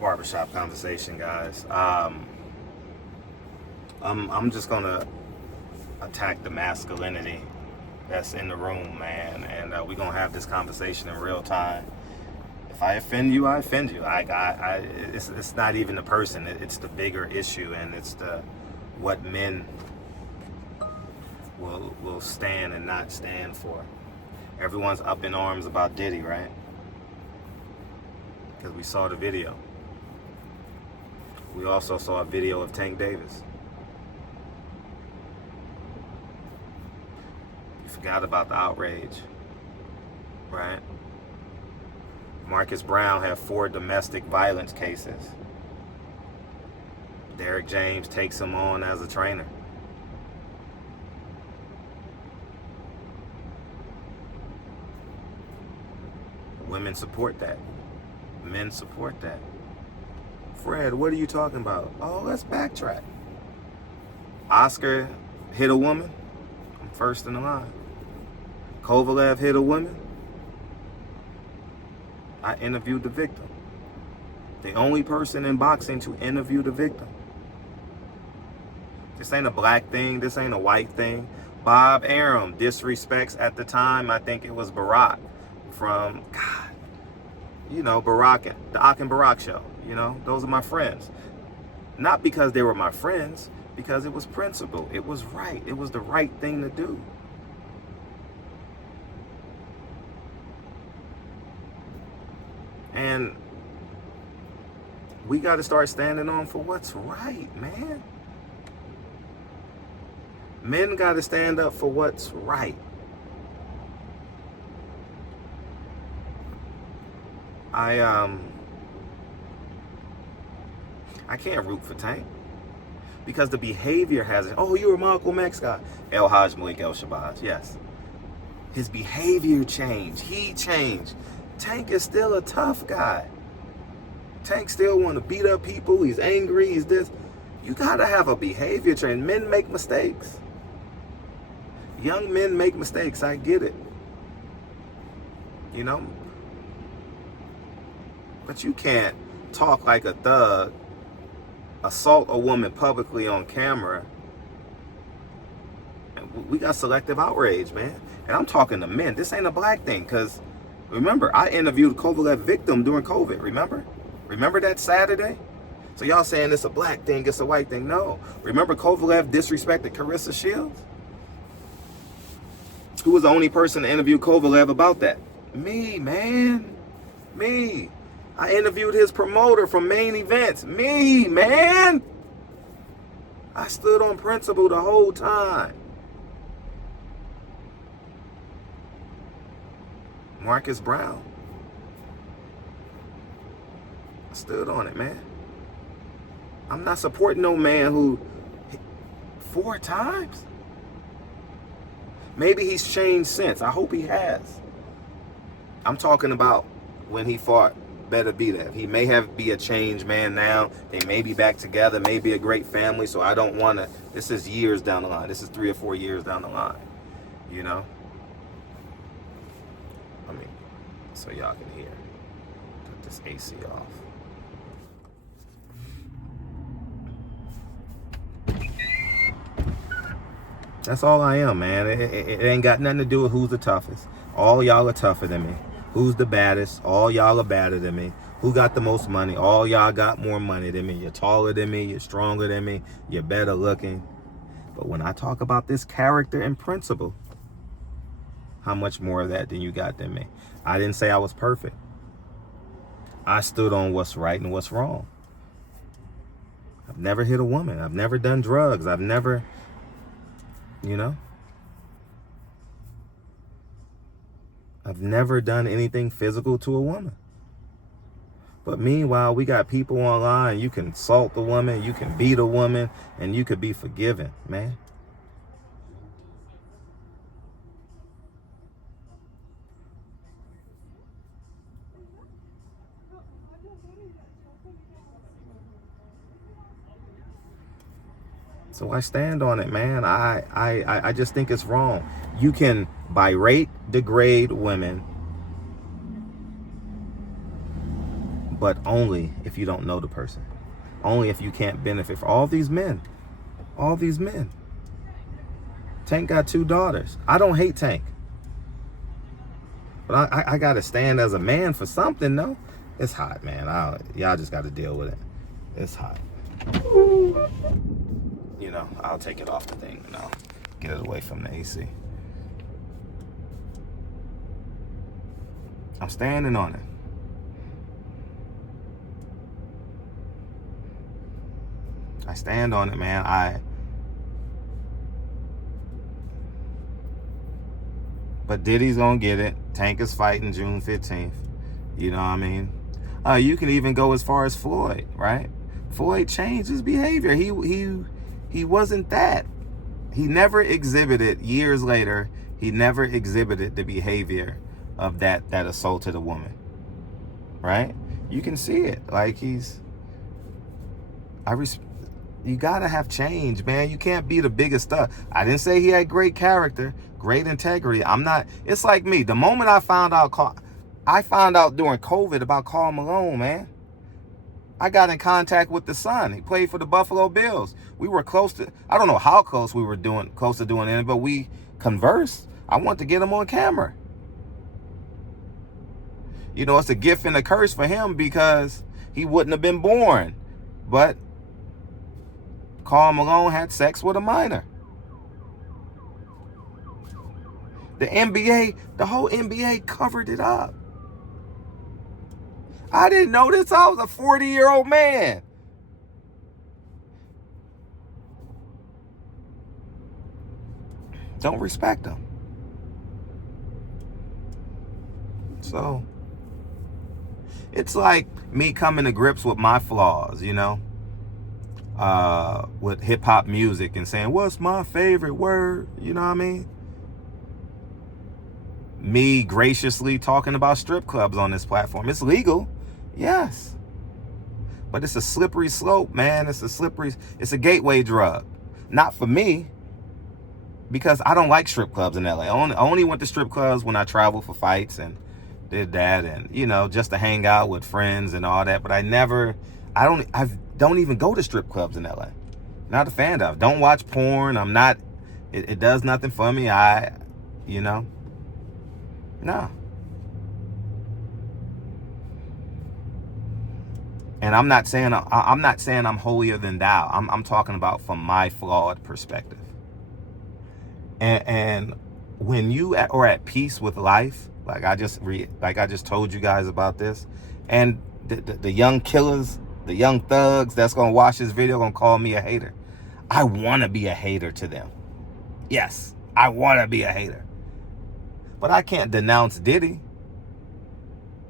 Barbershop conversation, guys. I'm just gonna attack the masculinity that's in the room, man, and we're gonna have this conversation in real time. If I offend you, I offend you. It's not even the person. It's the bigger issue, and it's the what men will stand and not stand for. Everyone's up in arms about Diddy, right? Because we saw the video. We also saw a video of Tank Davis. You forgot about the outrage, right? Marcus Brown had 4 domestic violence cases. Derrick James takes him on as a trainer. Women support that. Men support that. Fred, what are you talking about? Oh, let's backtrack. Oscar hit a woman. I'm first in the line. Kovalev hit a woman. I interviewed the victim. The only person in boxing to interview the victim. This ain't a black thing. This ain't a white thing. Bob Arum disrespects, at the time, I think it was Barack from, God, you know, Barack, the Ak and Barack show. You know, those are my friends. Not because they were my friends, because it was principle. It was right. It was the right thing to do. And we got to start standing on for what's right, man. Men got to stand up for what's right. I can't root for Tank because the behavior has it. Oh, you're a Malcolm X guy. El Haj Malik El Shabazz, yes. His behavior changed. He changed. Tank is still a tough guy. Tank still want to beat up people. He's angry. He's this. You got to have a behavior change. Men make mistakes. Young men make mistakes. I get it. You know? But you can't talk like a thug, assault a woman publicly on camera. We got selective outrage, man. And I'm talking to men. This ain't a black thing, because remember, I interviewed a Kovalev victim during COVID, remember? Remember that Saturday? So y'all saying it's a black thing, it's a white thing. No. Remember Kovalev disrespected Carissa Shields? Who was the only person to interview Kovalev about that? Me, man. Me. I interviewed his promoter from Main Events. Me, man. I stood on principle the whole time. Marcus Brown. I stood on it, man. I'm not supporting no man who 4 times. Maybe he's changed since. I hope he has. I'm talking about when he fought Better Be. He may be a changed man now. They may be back together, may be a great family. So I don't want to, this is years down the line. This is 3 or 4 years down the line, you know? I mean, so y'all can hear. Put this AC off. That's all I am, man. It ain't got nothing to do with who's the toughest. All y'all are tougher than me. Who's the baddest? All y'all are badder than me. Who got the most money? All y'all got more money than me. You're taller than me. You're stronger than me. You're better looking. But when I talk about this character and principle, how much more of that than you got than me? I didn't say I was perfect. I stood on what's right and what's wrong. I've never hit a woman. I've never done drugs. I've never, you know, I've never done anything physical to a woman. But meanwhile, we got people online. You can assault a woman, you can beat a woman, and you could be forgiven, man. So I stand on it, man. I just think it's wrong. You can berate, degrade women, but only if you don't know the person. Only if you can't benefit from all these men. All these men. Tank got 2 daughters. I don't hate Tank. But I got to stand as a man for something, though. It's hot, man. Y'all just got to deal with it. It's hot. You know, I'll take it off the thing and I'll get it away from the AC. I'm standing on it. I stand on it, man. But Diddy's gonna get it. Tank is fighting June 15th. You know what I mean? You can even go as far as Floyd, right? Floyd changed his behavior. He wasn't that. He never exhibited, years later, he never exhibited the behavior of that assaulted a woman. Right? You can see it. Like you gotta have change, man. You can't be the biggest stuff. I didn't say he had great character, great integrity. It's like me. The moment I found out during COVID about Karl Malone, man. I got in contact with the son. He played for the Buffalo Bills. We were close to, I don't know how close we were close to doing it, but we conversed. I want to get him on camera. You know, it's a gift and a curse for him because he wouldn't have been born. But Karl Malone had sex with a minor. The NBA, the whole NBA covered it up. I didn't know this. I was a 40-year-old man. Don't respect them. So, it's like me coming to grips with my flaws, you know, with hip-hop music and saying, what's my favorite word? You know what I mean? Me graciously talking about strip clubs on this platform. It's legal. Yes. But it's a slippery slope, man. It's a gateway drug. Not for me, because I don't like strip clubs in LA. I only went to strip clubs when I traveled for fights and did that, and, you know, just to hang out with friends and all that. But I don't even go to strip clubs in LA. Not a fan of. Don't watch porn. I'm not, it does nothing for me. You know, no. And I'm not saying I'm holier than thou. I'm talking about from my flawed perspective. And when you are at peace with life, like I just told you guys about this, and the young killers, the young thugs that's gonna watch this video gonna call me a hater. I want to be a hater to them. Yes, I want to be a hater. But I can't denounce Diddy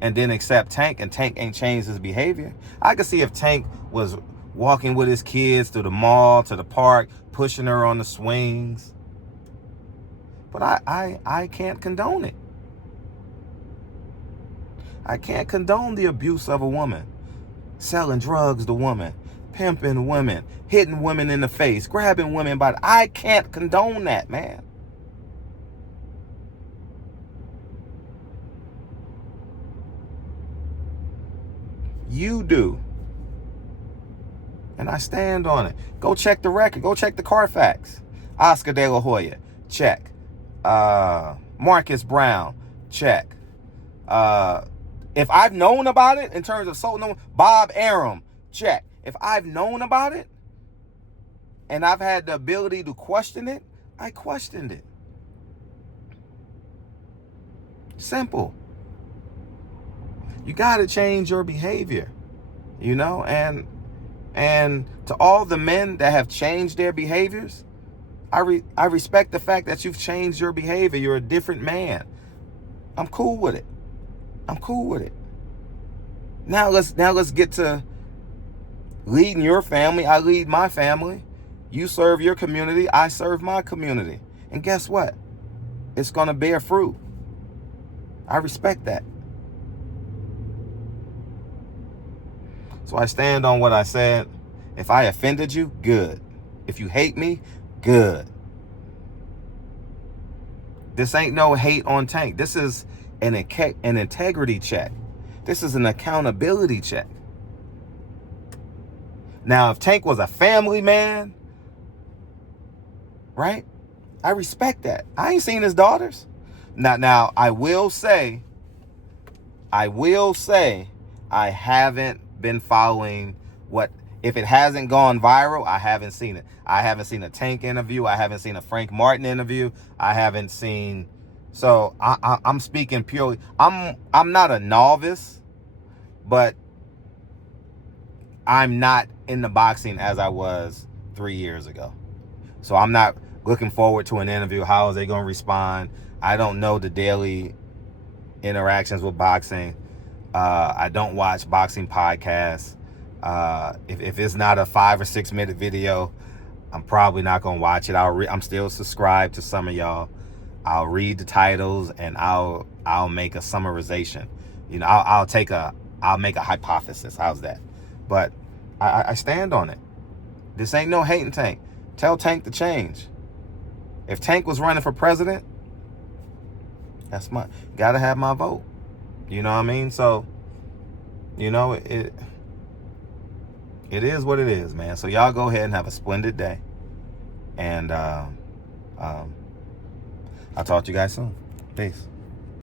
and then accept Tank, and Tank ain't changed his behavior. I could see if Tank was walking with his kids to the mall, to the park, pushing her on the swings. But I can't condone it. I can't condone the abuse of a woman. Selling drugs to women, pimping women, hitting women in the face, grabbing women by I can't condone that, man. You do. And I stand on it. Go check the record. Go check the Carfax. Oscar De La Hoya, check. Marcus Brown, check. If I've known about it in terms of Bob Arum, check. If I've known about it and I've had the ability to question it, I questioned it. Simple. You got to change your behavior, you know, and to all the men that have changed their behaviors, I respect the fact that you've changed your behavior. You're a different man. I'm cool with it. I'm cool with it. Now let's get to leading your family. I lead my family. You serve your community. I serve my community. And guess what? It's going to bear fruit. I respect that. So I stand on what I said. If I offended you, good. If you hate me, good. This ain't no hate on Tank. This is an integrity check. This is an accountability check. Now, if Tank was a family man, right? I respect that. I ain't seen his daughters. Now, I will say, I haven't been following what, if it hasn't gone viral, I haven't seen it. I haven't seen a Tank interview. I haven't seen a Frank Martin interview. I haven't seen, so I'm speaking purely, I'm not a novice, but I'm not in the boxing as I was 3 years ago. So I'm not looking forward to an interview. How is they going to respond? I don't know the daily interactions with boxing. I don't watch boxing podcasts. If it's not a 5 or 6 minute video, I'm probably not going to watch it. I'm still subscribed to some of y'all. I'll read the titles and I'll make a summarization. You know, I'll make a hypothesis. How's that? But I stand on it. This ain't no hating Tank. Tell Tank to change. If Tank was running for president, gotta have my vote. You know what I mean? So, you know, it is what it is, man. So y'all go ahead and have a splendid day. And I'll talk to you guys soon. Peace.